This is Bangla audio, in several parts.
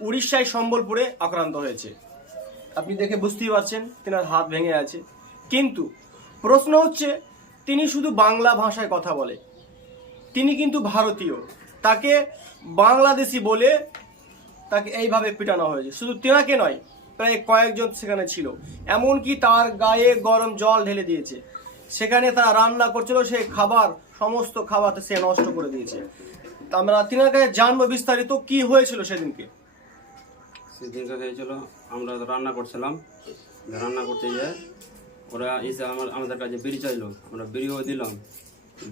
উড়িষ্যায় সম্বলপুরে আক্রান্ত হয়েছে। আপনি দেখে বুঝতেই পারছেন, তেনার হাত ভেঙে আছে। কিন্তু প্রশ্ন হচ্ছে, তিনি শুধু বাংলা ভাষায় কথা বলে। তিনি কিন্তু ভারতীয়। তাকে বাংলাদেশি বলে তাকে এইভাবে পিটানো হয়েছে। শুধু তেনাকে নয়, প্রায় কয়েকজন সেখানে ছিল। এমনকি তার গায়ে গরম জল ঢেলে দিয়েছে। সেখানে তারা রান্না করছিল, সে খাবার, সমস্ত খাবার সে নষ্ট করে দিয়েছে। আমরা তিনার কাছে জানব বিস্তারিত কি হয়েছিল সেদিনকে। সেদিনকে হয়েছিল আমরা রান্না করছিলাম। রান্না করতে গিয়ে ওরা এসে আমার আমাদের কাছে বিড়ি চাইলো। আমরা বিড়িও দিলাম।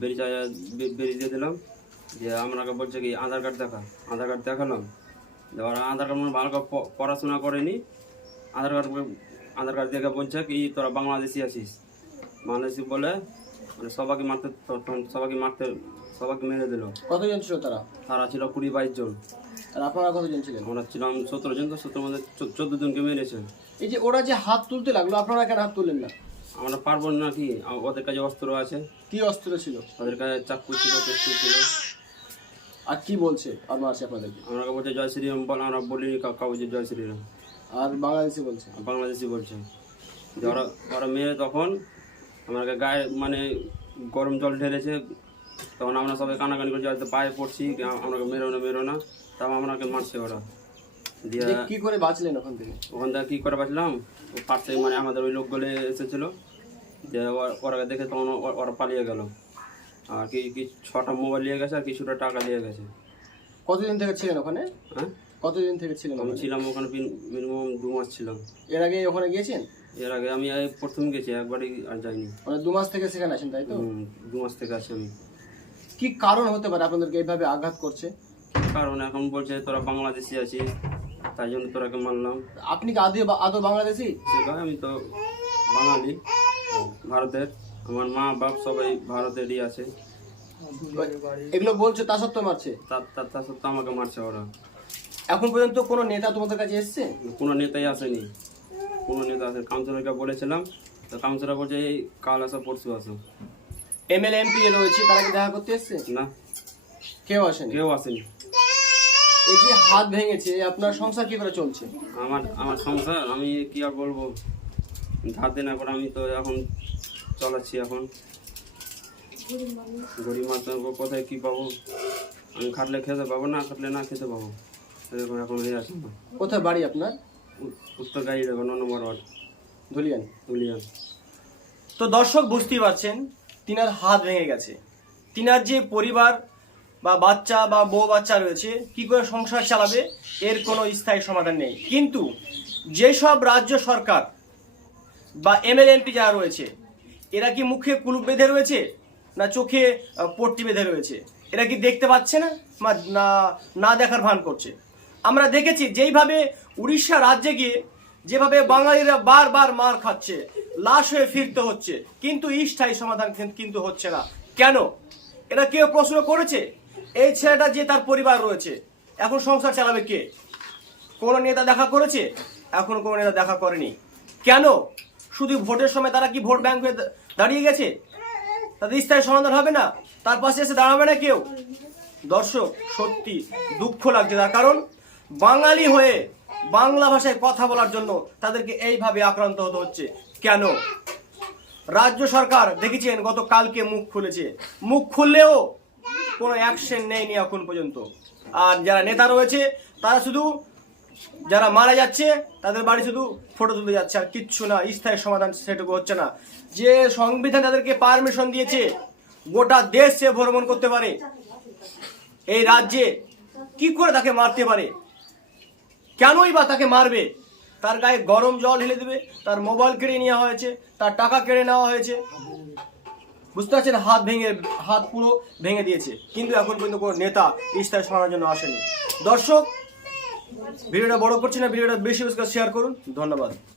বিড়ি চাই বিড়ি দিয়ে দিলাম। যে আমাকে বলছে কি আধার কার্ড দেখা। আধার কার্ড দেখালাম। ওরা আধার কার্ড মানে ভালো পড়াশোনা করেনি। আধার কার্ড আধার কার্ড দেখে বলছে কি তোরা বাংলাদেশি আছিস। বাংলাদেশি বলে মানে সবাইকে মারতে সবাইকে মারতে সবাইকে মেরে দিল। কতজন ছিল তারা? তারা ছিল কুড়ি বাইশ জন। আর আপনারা কতজন ছিলেন? আমরা ছিলাম সতেরো জন তো সতেরো মধ্যে চোদ্দ জনকে মেরেছে এই যে ওরা যে হাত তুলতে লাগল আপনারা কেন হাত তুললেন না? আমরা পারব না কি? ওদের কাছে অস্ত্র আছে। কি অস্ত্র ছিল? ওদের কাছে চাকু ছিল পিস্তল ছিল। আর কি বলছে আর মারছে আপনাদেরকে আমরা বলছে জয় শ্রীরাম বল। আমরা কাউ যে জয় শ্রীরাম। আর বাংলাদেশি বলছে? বাংলাদেশি বলছে। ওরা ওরা মেয়ে তখন আমাকে গায়ে মানে গরম জল ঢেলেছে তখন আমরা সবাই কানাকানি করছি হয়তো পায়ে পড়ছি আমাকে মেরো না মেরো না। তাও আমাকে মারছে ওরা। দিয়ে কি করে বাঁচলেন ওখান থেকে? ওখান থেকে কী করে বাঁচলাম? পাশে মানে আমাদের ওই লোকগুলো এসেছিল। যে ওরা দেখে তখন ওরা পালিয়ে গেল। আর কি কি ছটা মোবাইল নিয়ে গেছে আর কিছুটা টাকা নিয়ে গেছে। কতদিন থেকে ছিলেন ওখানে? হ্যাঁ? কতদিন থেকে ছিলেন আমি ছিলাম ওখানে মিনিমাম দু মাস ছিলাম। এর আগে ওখানে গিয়েছেন? এর আগে আমি প্রথম গেছি একবারই আর যাইনি। মানে দু মাস থেকে সেখানে আছেন তাই তো? দু মাস থেকে আছি আমি। কি কারণ হতে পারে আপনাদেরকে এইভাবে আঘাত করছে? কারণ? এখন বলছে তোরা বাংলাদেশি আছিস তাই জন্য তোরাকে মানলাম আপনি কি আদৌ আদৌ বাংলাদেশি? সেটা আমি তো বাঙালি ভারতের। আমার মা বাপ সবাই ভারতেরই আছে। এগুলো বলছে তা সত্ত্বেও মারছে? তার তার সত্ত্বেও আমাকে মারছে ওরা। এখন পর্যন্ত কোনো নেতা তোমাদের কাছে এসছে? কোনো নেতাই আসেনি। কোনো নেতা আসে কাউন্সিলরকে বলেছিলাম তো কাউন্সিলর বলছে এই কাল আসো পরশু আসো। এমএলএ এমপি রয়েছে তারা কি দেখা করতে এসছে? না। কেউ আসেনি। কেউ আসেনি। এই যে হাত ভেঙেছে আপনার সংসার কি করে চলছে? আমার আমার সংসার আমি কি আর বলব? ধার দেনা করে আমি তো এখন চালাচ্ছি এখন। গরিব মানুষ কোথায় কি পাবো? আমি খাটলে খেতে পাবো না খাটলে না খেতে পাবো। এরকম এখন হয়ে আছে কোথায় বাড়ি আপনার? উত্তর গাড়ি দেবো ন নম্বর ওয়ার্ড ধুলিয়ান। তুলিয়ান তো দর্শক বুঝতেই পারছেন তিনার হাত ভেঙে গেছে। তিনার যে পরিবার বা বাচ্চা বা বউ বাচ্চা রয়েছে, কি করে সংসার চালাবে, এর কোনো স্থায়ী সমাধান নেই। কিন্তু যেসব রাজ্য সরকার বা এমএলএ এমপি যারা রয়েছে, এরা কি মুখে কুলুপ বেঁধে রয়েছে, না চোখে পট্টি বেঁধে রয়েছে? এরা কি দেখতে পাচ্ছে না না না দেখার ভান করছে? আমরা দেখেছি, যেইভাবে উড়িষ্যা রাজ্যে গিয়ে, যেভাবে বাঙালিরা বারবার মার খাচ্ছে লাশ হয়ে ফিরতে হচ্ছে। কিন্তু স্থায়ী সমাধান কিন্তু হচ্ছে না। কেন? এটা কেউ প্রশ্ন করেছে? এই ছেলেটা যে তার পরিবার রয়েছে। এখন সংসার চালাবে কে? কোন নেতা দেখা করেছে? এখন কোন নেতা দেখা করেনি। কেন? শুধু ভোটের সময় তারা কি ভোট ব্যাংক হয়ে দাঁড়িয়ে গেছে? তাদের স্থায়ী সমাধান হবে না? তার পাশে এসে দাঁড়াবে না কেউ? দর্শক, সত্যি দুঃখ লাগছে তার কারণ, বাঙালি হয়ে বাংলা ভাষায় কথা বলার জন্য তাদেরকে এইভাবে আক্রান্ত হতে হচ্ছে। কেন? রাজ্য সরকার, দেখেছেন গত কালকে মুখ খুলেছে। মুখ খুললেও কোনো অ্যাকশন নেয়নি এখন পর্যন্ত। আর যারা নেতা রয়েছে, তারা শুধু যারা মারা যাচ্ছে, তাদের বাড়ি শুধু ফটো তুলতে যাচ্ছে, আর কিচ্ছু না, স্থায়ী সমাধান সেটুকু হচ্ছে না। যে সংবিধান তাদেরকে পারমিশন দিয়েছে, গোটা দেশ সে ভ্রমণ করতে পারে। এই রাজ্যে কি করে তাকে মারতে পারে? কেনই বা তাকে মারবে? তার গায়ে গরম জল ঢেলে দেবে, তার মোবাইল কেড়ে নেওয়া হয়েছে, তার টাকা কেড়ে নেওয়া হয়েছে। বুঝতে পারছেন? হাত ভেঙে, হাত পুরো ভেঙে দিয়েছে। কিন্তু এখন পর্যন্ত কোনো নেতা ইস্তায় শোনার জন্য আসেনি। দর্শক, ভিডিওটা বড় করছি না, ভিডিওটা বেশি বেশি শেয়ার করুন। ধন্যবাদ।